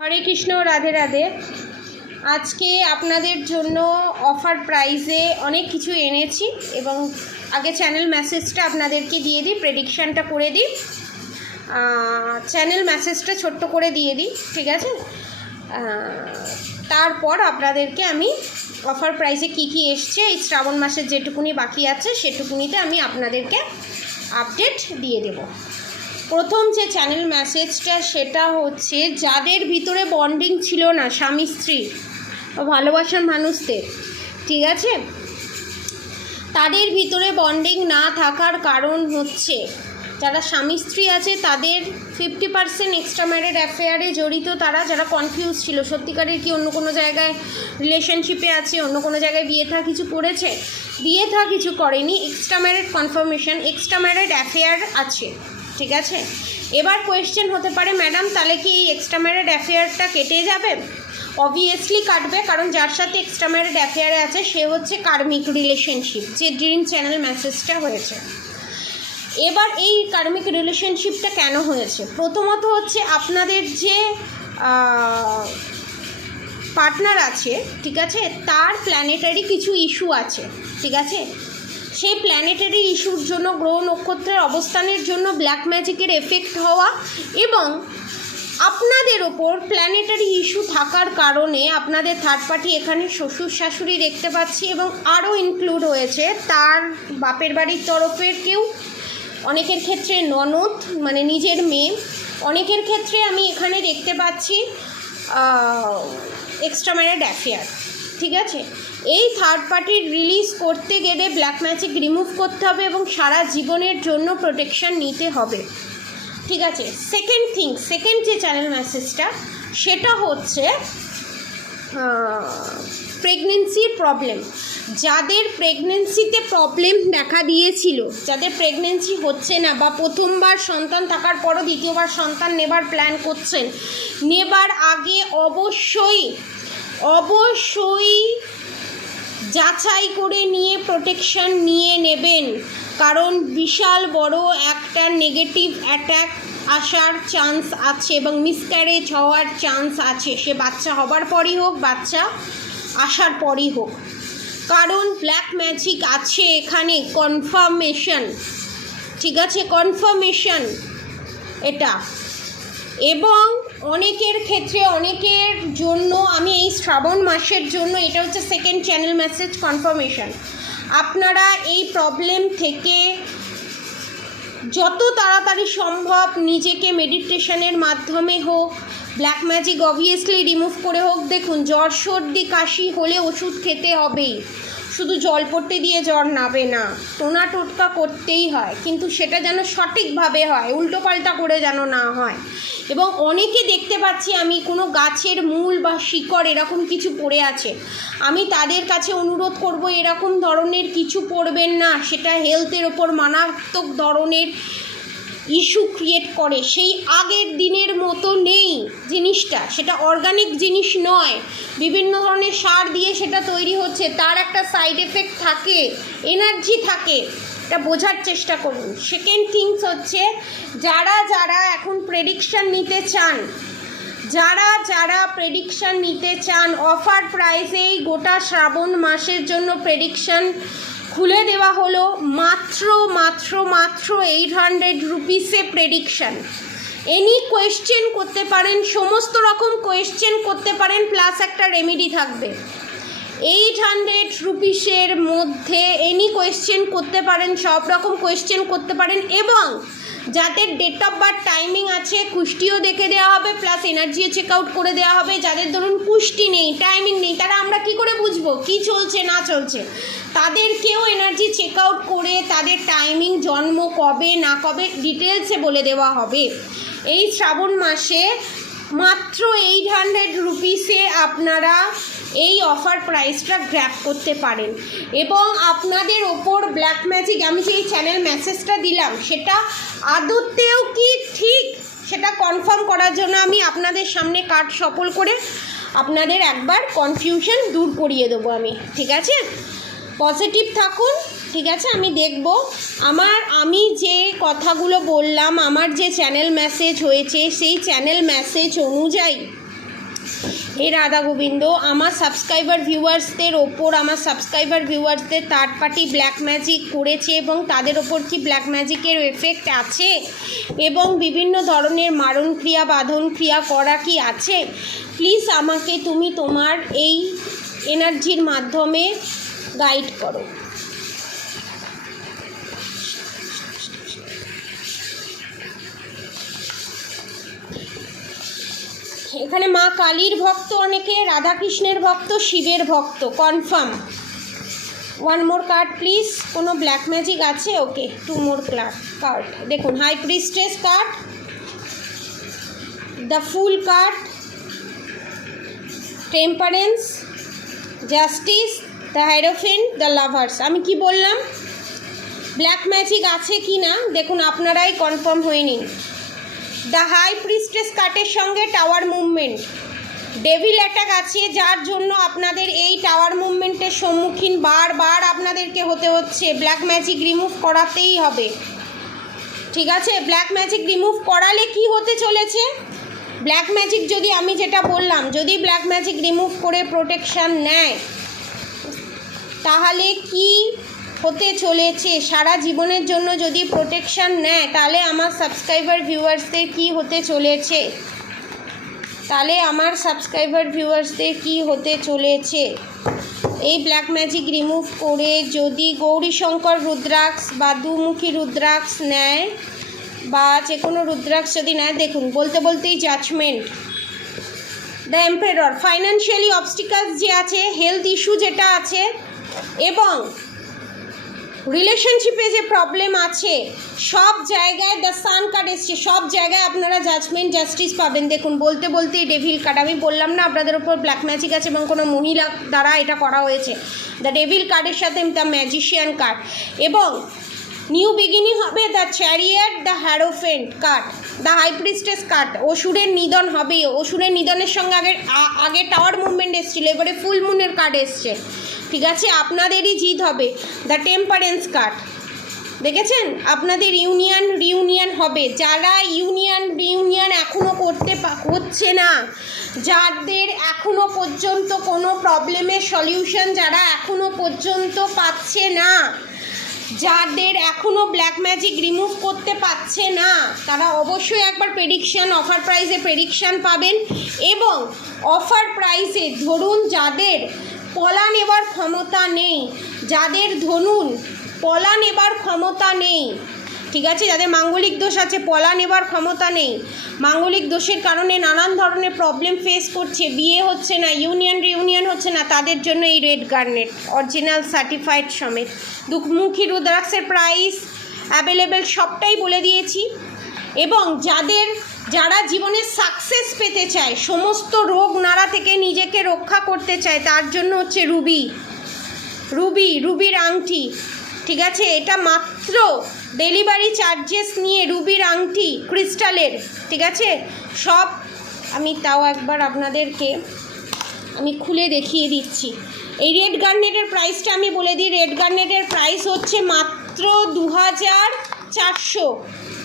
হরে কৃষ্ণ, রাধে রাধে। আজকে আপনাদের জন্য অফার প্রাইসে অনেক কিছু এনেছি এবং আগে চ্যানেল মেসেজটা আপনাদেরকে দিয়ে দিই, প্রেডিকশানটা করে দিই। চ্যানেল মেসেজটা ছোট্ট করে দিয়ে দিই, ঠিক আছে? তারপর আপনাদেরকে আমি অফার প্রাইসে কি কি এসছে এই শ্রাবণ মাসের যেটুকুনি বাকি আছে সেটুকুনিতে আমি আপনাদেরকে আপডেট দিয়ে দেব। প্রথম যে চ্যানেল মেসেজটা সেটা হচ্ছে, যাদের ভিতরে বন্ডিং ছিল না স্বামী স্ত্রী ও ভালোবাসার মানুষদের, ঠিক আছে, তাদের ভিতরে বন্ডিং না থাকার কারণ হচ্ছে যারা স্বামী স্ত্রী আছে তাদের 50% এক্সট্রা ম্যারিড অ্যাফেয়ারে জড়িত, তারা যারা কনফিউজ ছিল সত্যিকারের কি অন্য কোনো জায়গায় রিলেশনশিপে আছে, অন্য কোনো জায়গায় বিয়ে থা কিছু করেছে, বিয়ে থা কিছু করেনি, extra married confirmation, extra married affair আছে, ঠিক আছে। এবার কোয়েশ্চেন হতে পারে, ম্যাডাম তাহলে কি এই এক্সট্রা ম্যারিড অ্যাফেয়ারটা কেটে যাবে? অবভিয়াসলি কাটবে, কারণ যার সাথে এক্সট্রা ম্যারিড অ্যাফেয়ারে আছে সে হচ্ছে কার্মিক রিলেশনশিপ, যে ড্রিম চ্যানেল মেসেজটা হয়েছে। এবার এই কার্মিক রিলেশনশিপটা কেন হয়েছে? প্রথমত হচ্ছে আপনাদের যে পার্টনার আছে, ঠিক আছে, তার প্ল্যানেটারি কিছু ইস্যু আছে, ঠিক আছে। সেই প্ল্যানেটারি ইস্যুর জন্য, গ্রহ নক্ষত্রের অবস্থানের জন্য ব্ল্যাক ম্যাজিকের এফেক্ট হওয়া এবং আপনাদের ওপর প্ল্যানেটারি ইস্যু থাকার কারণে আপনাদের থার্ড পার্টি, এখানে শ্বশুর শাশুড়ি দেখতে পাচ্ছি এবং আরও ইনক্লুড হয়েছে তার বাপের বাড়ির তরফের কেউ, অনেকের ক্ষেত্রে ননদ মানে নিজের মেয়ে, অনেকের ক্ষেত্রে আমি এখানে দেখতে পাচ্ছি এক্সট্রা ম্যারিড অ্যাফেয়ার, ঠিক আছে। এই থার্ড পার্টির রিলিজ করতে গেলে ব্ল্যাক ম্যাজিক রিমুভ করতে হবে এবং সারা জীবনের জন্য প্রোটেকশন নিতে হবে, ঠিক আছে। সেকেন্ড যে চ্যানেল মেসেজটা সেটা হচ্ছে প্রেগনেন্সির প্রবলেম। যাদের প্রেগনেন্সিতে প্রবলেম দেখা দিয়েছিল, যাদের প্রেগনেন্সি হচ্ছে না বা প্রথমবার সন্তান থাকার পরও দ্বিতীয়বার সন্তান নেবার প্ল্যান করছেন, নেবার আগে অবশ্যই যাচাই করে নিয়ে প্রোটেকশন নিয়ে নেবেন, কারণ বিশাল বড় একটা নেগেটিভ অ্যাটাক আসার চান্স আছে এবং মিসক্যারেজ হওয়ার চান্স আছে, সে বাচ্চা হবার পরই হোক, বাচ্চা আসার পরই হোক, কারণ ব্ল্যাক ম্যাজিক আছে এখানে কনফার্মেশন, ঠিক আছে, কনফার্মেশন এটা। এবং অনেকের ক্ষেত্রে, অনেকের জন্য আমি এই শ্রাবণ মাসের জন্য, এটা হচ্ছে সেকেন্ড চ্যানেল মেসেজ কনফার্মেশন, আপনারা এই প্রবলেম থেকে যত তাড়াতাড়ি সম্ভব নিজেকে মেডিটেশনের মাধ্যমে হোক, ব্ল্যাক ম্যাজিক অবভিয়াসলি রিমুভ করে হোক, দেখুন জ্বর সর্দি কাশি হলে ওষুধ খেতে হবেই, শুধু জল পড়তে দিয়ে জ্বর নাবে না, টোনা টোটকা করতেই হয়, কিন্তু সেটা যেন সঠিকভাবে হয়, উল্টোপাল্টা করে যেন না হয়। এবং অনেকে দেখতে পাচ্ছি আমি কোনো গাছের মূল বা শিকড় এরকম কিছু পড়ে আছে, আমি তাদের কাছে অনুরোধ করব এরকম ধরনের কিছু পড়বেন না, সেটা হেলথের ওপর মারাত্মক ধরনের ইস্যু ক্রিয়েট করে। সেই আগের দিনের মতো নেই জিনিসটা, সেটা অর্গানিক জিনিস নয়, বিভিন্ন ধরনের সার দিয়ে সেটা তৈরি হচ্ছে, তার একটা সাইড এফেক্ট থাকে, এনার্জি থাকে, এটা বোঝার চেষ্টা করুন। সেকেন্ড থিংস হচ্ছে, যারা এখন প্রেডিকশান নিতে চান, যারা প্রেডিকশান নিতে চান, অফার প্রাইসে এই গোটা শ্রাবণ মাসের জন্য প্রেডিকশান খুলে দেওয়া হলো মাত্র 800 রুপিসে প্রেডিকশান। এনি কোয়েশ্চেন করতে পারেন, সমস্ত রকম কোয়েশ্চেন করতে পারেন, প্লাস একটা রেমেডি থাকবে। 800 রুপিসের মধ্যে এনি কোয়েশ্চেন করতে পারেন, সব রকম কোয়েশ্চেন করতে পারেন, এবং যাদের ডেট অফ বার্থ টাইমিং আছে কুষ্টিও দেখে দেওয়া হবে, প্লাস এনার্জিও চেক আউট করে দেওয়া হবে। যাদের ধরুন কুষ্টি নেই, টাইমিং নেই, তারা আমরা কি করে বুঝবো কি চলছে না চলছে, তাদেরকেও এনার্জি চেক আউট করে তাদের টাইমিং, জন্ম কবে না কবে ডিটেলসে বলে দেওয়া হবে। এই শ্রাবণ মাসে মাত্র 800 রুপিসে আপনারা এই অফার প্রাইসটা গ্র্যাব করতে পারেন। এবং আপনাদের ওপর ব্ল্যাক ম্যাজিক, আমি যে এই চ্যানেল মেসেজটা দিলাম সেটা আদতেও কি ঠিক সেটা কনফার্ম করার জন্য আমি আপনাদের সামনে কার্ড সফল করে আপনাদের একবার কনফিউশন দূর করিয়ে দেবো আমি, ঠিক আছে। পজিটিভ থাকুন, ঠিক আছে। আমি দেখব আমি যে কথাগুলো বললাম, আমার যে চ্যানেল মেসেজ হয়েছে সেই চ্যানেল মেসেজ অনুযায়ী হে রাধা গোবিন্দ, আমার সাবস্ক্রাইবার ভিউয়ার্সদের ওপর, আমার সাবস্ক্রাইবার ভিউয়ার্সদের থার্ড পার্টি ব্ল্যাক ম্যাজিক করেছে এবং তাদের ওপর কি ব্ল্যাক ম্যাজিকের এফেক্ট আছে এবং বিভিন্ন ধরনের মারণ ক্রিয়া বাঁধন ক্রিয়া করা কি আছে, প্লিজ আমাকে তুমি তোমার এই এনার্জির মাধ্যমে গাইড করো। এখানে মা কালীর ভক্ত অনেকে, রাধাকৃষ্ণের ভক্ত, শিবের ভক্ত, confirm. One more card please. কোনো ব্ল্যাক ম্যাজিক আছে? Okay, two more card. দেখুন, high priestess card, the fool card, temperance, justice, the hierophant, the lovers. আমি কি বললাম? ব্ল্যাক ম্যাজিক আছে কি না দেখুন, আপনারাই কনফার্ম হয়ে নিন। দ্য হাই প্রিস্টেস কার্ডের সঙ্গে টাওয়ার মুভমেন্ট, ডেভিল অ্যাটাক আছে, যার জন্য আপনাদের এই টাওয়ার মুভমেন্টের সম্মুখীন বারবার আপনাদেরকে হতে হচ্ছে। ব্ল্যাক ম্যাজিক রিমুভ করাতেই হবে, ঠিক আছে? ব্ল্যাক ম্যাজিক রিমুভ করালে কি হতে চলেছে? ব্ল্যাক ম্যাজিক যদি, আমি যেটা বললাম, যদি ব্ল্যাক ম্যাজিক রিমুভ করে প্রোটেকশান নেয় তাহলে কি হতে চলেছে? সারা জীবনের জন্য যদি প্রোটেকশান নেয় তাহলে আমার সাবস্ক্রাইবার ভিউয়ার্সদের কি হতে চলেছে? কি হতে চলেছে? এই ব্ল্যাক ম্যাজিক রিমুভ করে যদি গৌরীশঙ্কর রুদ্রাক্ষ বা দুমুখী রুদ্রাক্ষ নেয় বা যে কোনো রুদ্রাক্ষ যদি নেয়, দেখুন বলতে বলতেই জাজমেন্ট, দ্য এম্পারার, ফাইন্যান্সিয়ালি অবস্টিকালস যে আছে, হেলথ ইস্যু যেটা আছে এবং রিলেশনশিপে যে প্রবলেম আছে, সব জায়গায় দ্য সান কার্ড এসছে, সব জায়গায় আপনারা জাজমেন্ট জাস্টিস পাবেন। দেখুন বলতে বলতেই ডেভিল কার্ড, আমি বললাম না আপনাদের ওপর ব্ল্যাক ম্যাজিক আছে এবং কোনো মহিলা দ্বারা এটা করা হয়েছে। দ্য ডেভিল কার্ডের সাথে দ্য ম্যাজিশিয়ান কার্ড এবং নিউ বিগিনিং হবে, the chariot, the hierophant card, the high priestess card. অসুরের নিধন হবে, অসুরের নিধনের সঙ্গে আগে টাওয়ার মুভমেন্ট এসেছিল, এবারে ফুল মুনের কার্ড এসছে, ঠিক আছে? আপনাদেরই জিত হবে। দ্য টেম্পারেন্স কার্ড, দেখেছেন? আপনাদের রিউনিয়ন হবে। যারা রিউনিয়ন এখনও হচ্ছে না, যাদের এখনও পর্যন্ত কোনো প্রবলেমের সলিউশন যারা এখনও পর্যন্ত পাচ্ছে না, যাদের এখনও ব্ল্যাক ম্যাজিক রিমুভ করতে পারছে না, তারা অবশ্যই একবার প্রেডিকশান, অফার প্রাইসে প্রেডিকশান পাবেন। এবং অফার প্রাইসে ধরুন যাদের পলা নেবার ক্ষমতা নেই, যাদের ধরুন পলা নেবার ক্ষমতা নেই, ঠিক আছে, যাদের মাঙ্গলিক দোষ আছে, পলা নেবার ক্ষমতা নেই, মাঙ্গলিক দোষের কারণে নানান ধরনের প্রবলেম ফেস করছে, বিয়ে হচ্ছে না, রিউনিয়ন হচ্ছে না, তাদের জন্য এই রেড গার্নেট অরিজিনাল সার্টিফাইড সমেত। দুমুখী রুদ্রাক্ষের প্রাইস অ্যাভেলেবেল সবটাই বলে দিয়েছি। এবং যারা জীবনে সাকসেস পেতে চায়, সমস্ত রোগ নাড়া থেকে নিজেকে রক্ষা করতে চায়, তার জন্য হচ্ছে রুবির আংটি, ঠিক আছে? এটা মাত্র ডেলিভারি চার্জেস নিয়ে রুবির আংটি ক্রিস্টালের, ঠিক আছে? সব আমি তাও একবার আপনাদেরকে আমি খুলে দেখিয়ে দিচ্ছি। এই রেড গার্নেটের প্রাইসটা আমি বলে দিই। রেড গার্নেটের প্রাইস হচ্ছে মাত্র 2400,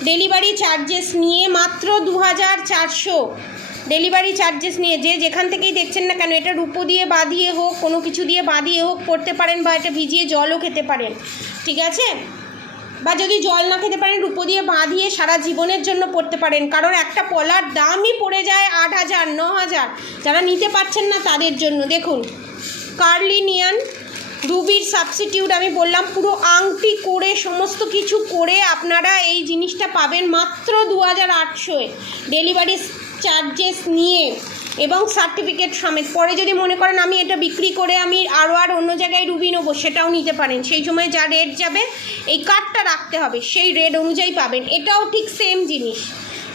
ডেলিভারি চার্জেস নিয়ে মাত্র 2400 ডেলিভারি চার্জেস নিয়ে। যে যেখান থেকেই দেখছেন না কেন, এটা রূপো দিয়ে বাঁধিয়ে হোক, কোনো কিছু দিয়ে বাঁধিয়ে হোক পড়তে পারেন, বা এটা ভিজিয়ে জলও খেতে পারেন, ঠিক আছে? বা যদি জল না খেতে পারেন, রূপো দিয়ে বাঁধিয়ে সারা জীবনের জন্য পড়তে পারেন। কারণ একটা পলার দামই পড়ে যায় 8000, 9000। যারা নিতে পারছেন না তাদের জন্য দেখুন, কার্লিনিয়ান রুবির সাবস্টিটিউট আমি বললাম, পুরো আংটি করে সমস্ত কিছু করে আপনারা এই জিনিসটা পাবেন মাত্র 2800 ডেলিভারি চার্জেস নিয়ে এবং সার্টিফিকেট সমেত। পরে যদি মনে করেন আমি এটা বিক্রি করে আমি আরও অন্য জায়গায় রুবি নেবো, সেটাও নিতে পারেন। সেই সময় যা রেট যাবে এই কার্ডটা রাখতে হবে, সেই রেট অনুযায়ী পাবেন। এটাও ঠিক সেম জিনিস,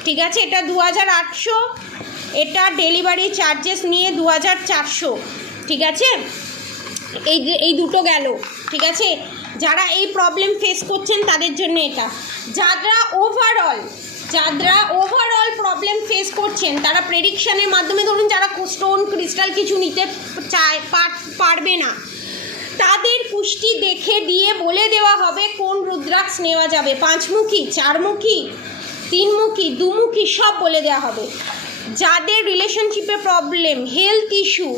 ঠিক আছে? এটা 2800, এটা ডেলিভারি চার্জেস নিয়ে 2400, ঠিক আছে? এই দুটো গেল, ঠিক আছে? যারা এই প্রবলেম ফেস করছেন তাদের জন্য এটা। যারা ওভারঅল প্রবলেম ফেস করছেন, তারা প্রেডিকশানের মাধ্যমে, ধরুন যারা স্টোন ক্রিস্টাল কিছু নিতে পারবে না, তাদের কুষ্টি দেখে দিয়ে বলে দেওয়া হবে কোন রুদ্রাক্ষ নেওয়া যাবে। 5মুখী, 4মুখী, 3মুখী, 2মুখী সব বলে দেওয়া হবে। যাদের রিলেশনশিপে problem, health issue,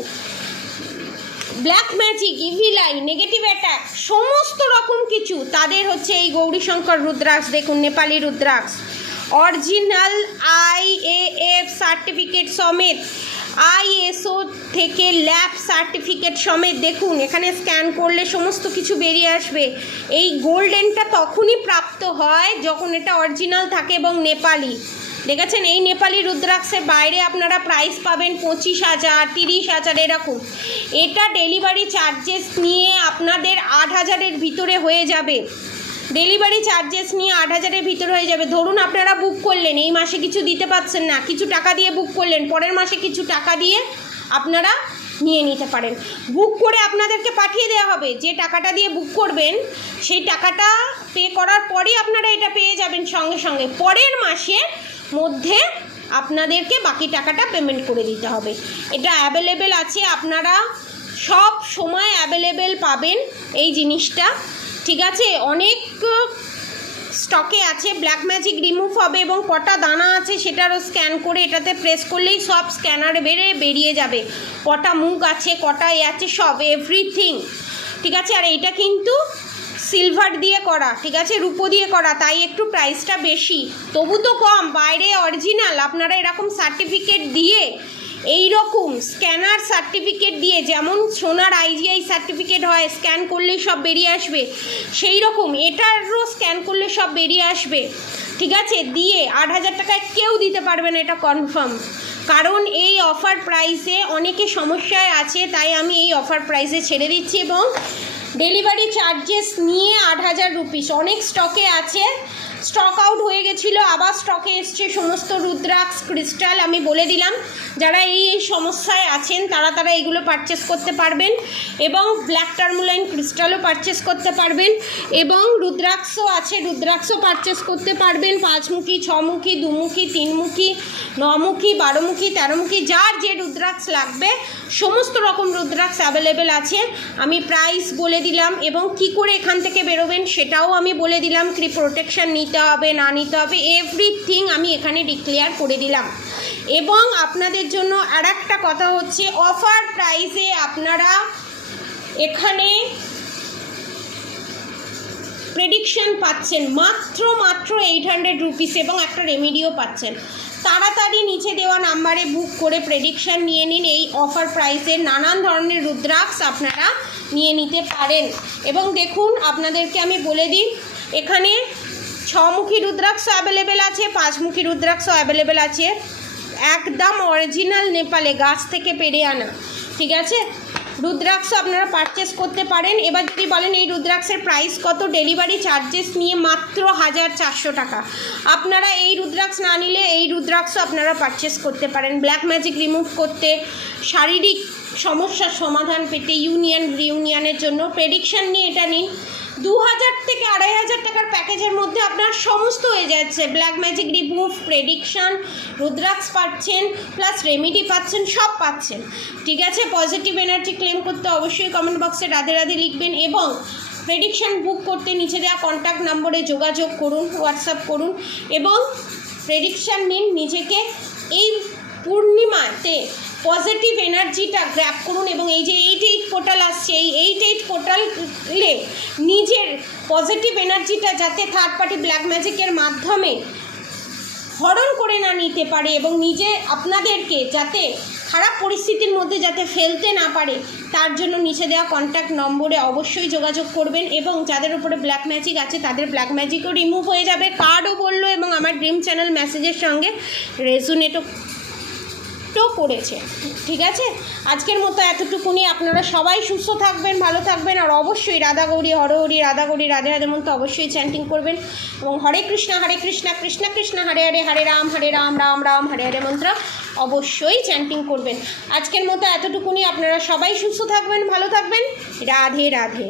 black magic, evil I, negative attack, সমস্ত রকম কিছু, তাদের হচ্ছে এই গৌরীশঙ্কর রুদ্রাক্ষ। দেখুন Nepali rudraksha, original IAF certificate সমেত, ISO থেকে ল্যাব সার্টিফিকেট সমেত। দেখুন এখানে স্ক্যান করলে সমস্ত কিছু বেরিয়ে আসবে। এই গোল্ডেনটা তখনই প্রাপ্ত হয় যখন এটা অরিজিনাল থাকে এবং নেপালি। দেখেছেন, এই নেপালি রুদ্রাক্ষের বাইরে আপনারা প্রাইস পাবেন 25,000, 30,000 এরকম। এটা ডেলিভারি চার্জেস নিয়ে আপনাদের 8,000-এর ভিতরে হয়ে যাবে। ডেলিভারি চার্জেস নিয়ে 8,000-এর ভিতরে হয়ে যাবে। ধরুন আপনারা বুক করলেন, এই মাসে কিছু দিতে পারছেন না, কিছু টাকা দিয়ে বুক করলেন, পরের মাসে কিছু টাকা দিয়ে আপনারা নিয়ে নিতে পারেন। বুক করে আপনাদেরকে পাঠিয়ে দেওয়া হবে। যে টাকাটা দিয়ে বুক করবেন সেই টাকাটা পে করার পরই আপনারা এটা পেয়ে যাবেন সঙ্গে সঙ্গে। পরের মাসের মধ্যে আপনাদেরকে বাকি টাকাটা পেমেন্ট করে দিতে হবে। এটা অ্যাভেলেবেল আছে, আপনারা সব সময় অ্যাভেলেবেল পাবেন এই জিনিসটা, ঠিক আছে। অনেক স্টকে আছে। ব্ল্যাক ম্যাজিক রিমুভ হবে এবং কটা দানা আছে সেটারও স্ক্যান করে এটাতে প্রেস করলেই সব স্ক্যানার বেরিয়ে যাবে। কটা মুখ আছে, কটা আছে, সব এভরিথিং, ঠিক আছে। আর এইটা কিন্তু সিলভার দিয়ে করা, ঠিক আছে, রূপো দিয়ে করা, তাই একটু প্রাইসটা বেশি, তবু তো কম। বাইরে অরিজিনাল আপনারা এরকম সার্টিফিকেট দিয়ে, এই রকম স্ক্যানার সার্টিফিকেট দিয়ে, যেমন সোনার IGI সার্টিফিকেট হয়, স্ক্যান করলেই সব বেরিয়ে আসবে, সেই রকম এটারও স্ক্যান করলে সব বেরিয়ে আসবে, ঠিক আছে। দিয়ে 8,000 টাকায় কেউ দিতে পারবে না, এটা কনফার্ম। কারণ এই অফার প্রাইসে অনেকে সমস্যায় আছে, তাই আমি এই অফার প্রাইসে ছেড়ে দিচ্ছি এবং ডেলিভারি চার্জেস নিয়ে 8,000 রুপিস। অনেক স্টকে আছে, স্টক আউট হয়ে গেছিলো, আবার স্টকে এসছে সমস্ত রুদ্রাক্ষ ক্রিস্টাল। আমি বলে দিলাম যারা এই সমস্যায় আছেন তারা এইগুলো পারচেস করতে পারবেন এবং ব্ল্যাক টার্মোলাইন ক্রিস্টালও পারচেস করতে পারবেন এবং রুদ্রাক্ষও আছে, রুদ্রাক্ষও পারচেস করতে পারবেন। 5মুখী, 6মুখী, 2মুখী, 3মুখী, 9মুখী, 12মুখী, 13মুখী, যার যে রুদ্রাক্ষ লাগবে সমস্ত রকম রুদ্রাক্ষ অ্যাভেলেবেল আছে। আমি প্রাইস বলে দিলাম এবং কি করে এখান থেকে বেরোবেন সেটাও আমি বলে দিলাম। কি প্রোটেকশান নিতে হবে না নিতে হবে এভরিথিং আমি এখানে ডিক্লেয়ার করে দিলাম। এবং আপনাদের জন্য আর একটা কথা হচ্ছে, অফার প্রাইসে আপনারা এখানে প্রেডিকশন পাচ্ছেন মাত্র 800 রুপিস এবং একটা রেমেডিও পাচ্ছেন। তাড়াতাড়ি নিচে দেওয়া নাম্বারে বুক করে প্রেডিকশান নিয়ে নিন। এই অফার প্রাইসে নানান ধরনের রুদ্রাক্ষ আপনারা নিয়ে নিতে পারেন। এবং দেখুন আপনাদেরকে আমি বলে দিই, এখানে 6মুখী রুদ্রাক্ষ অ্যাভেলেবেল আছে, 5মুখী রুদ্রাক্ষ অ্যাভেলেবেল আছে, একদম অরিজিনাল নেপালে গাছ থেকে পেড়ে আনা, ঠিক আছে। রুদ্রাক্ষ আপনারা পারচেস করতে পারেন। এবার যদি বলেন এই রুদ্রাক্ষের প্রাইস কত, ডেলিভারি চার্জেস নিয়ে মাত্র 1,400 টাকা। আপনারা এই রুদ্রাক্ষ না নিলে এই রুদ্রাক্ষ আপনারা পারচেস করতে পারেন। ব্ল্যাক ম্যাজিক রিমুভ করতে, শারীরিক সমস্যার সমাধান পেতে, ইউনিয়ন রিউনিয়নের জন্য প্রেডিকশান নিয়ে এটা নিন। 2,000 থেকে 2,500 টাকার প্যাকেজের মধ্যে আপনার সমস্ত হয়ে যাচ্ছে। Black magic remove, prediction, rudraksha পাচ্ছেন, প্লাস রেমেডি পাচ্ছেন, সব পাচ্ছেন, ঠিক আছে। পজিটিভ এনার্জি ক্লেম করতে অবশ্যই কমেন্ট বক্সে রাধে রাধে লিখবেন এবং প্রেডিকশান বুক করতে নিচে দেওয়া কন্ট্যাক্ট নম্বরে যোগাযোগ করুন, হোয়াটসঅ্যাপ করুন এবং প্রেডিকশান নিন। নিজেকে এই পূর্ণিমাতে পজিটিভ এনার্জিটা গ্র্যাব করুন এবং এই যে 88 পোর্টাল আসছে, এই 88 পোর্টালে নিজের পজিটিভ এনার্জিটা যাতে থার্ড পার্টি ব্ল্যাক ম্যাজিকের মাধ্যমে হরণ করে না নিতে পারে এবং নিজে আপনাদেরকে যাতে খারাপ পরিস্থিতির মধ্যে যাতে ফেলতে না পারে, তার জন্য নিচে দেওয়া কন্ট্যাক্ট নম্বরে অবশ্যই যোগাযোগ করবেন। এবং যাদের উপরে ব্ল্যাক ম্যাজিক আছে তাদের ব্ল্যাক ম্যাজিকও রিমুভ হয়ে যাবে, কার্ডও বললো এবং আমার ড্রিম চ্যানেল মেসেজের সঙ্গে রেজুনেটও করেছে, ঠিক আছে। আজকের মতো এতটুকুনি। আপনারা সবাই সুস্থ থাকবেন, ভালো থাকবেন আর অবশ্যই রাধা গৌরী হর হরি, রাধা গৌরী রাধে রাধে মন্ত্র অবশ্যই চ্যান্টিং করবেন এবং হরে কৃষ্ণ কৃষ্ণ কৃষ্ণ হরে হরে, হরে রাম রাম রাম হরে হরে মন্ত্র অবশ্যই চ্যান্টিং করবেন। আজকের মতো এতটুকুনি। আপনারা সবাই সুস্থ থাকবেন, ভালো থাকবেন, রাধে রাধে।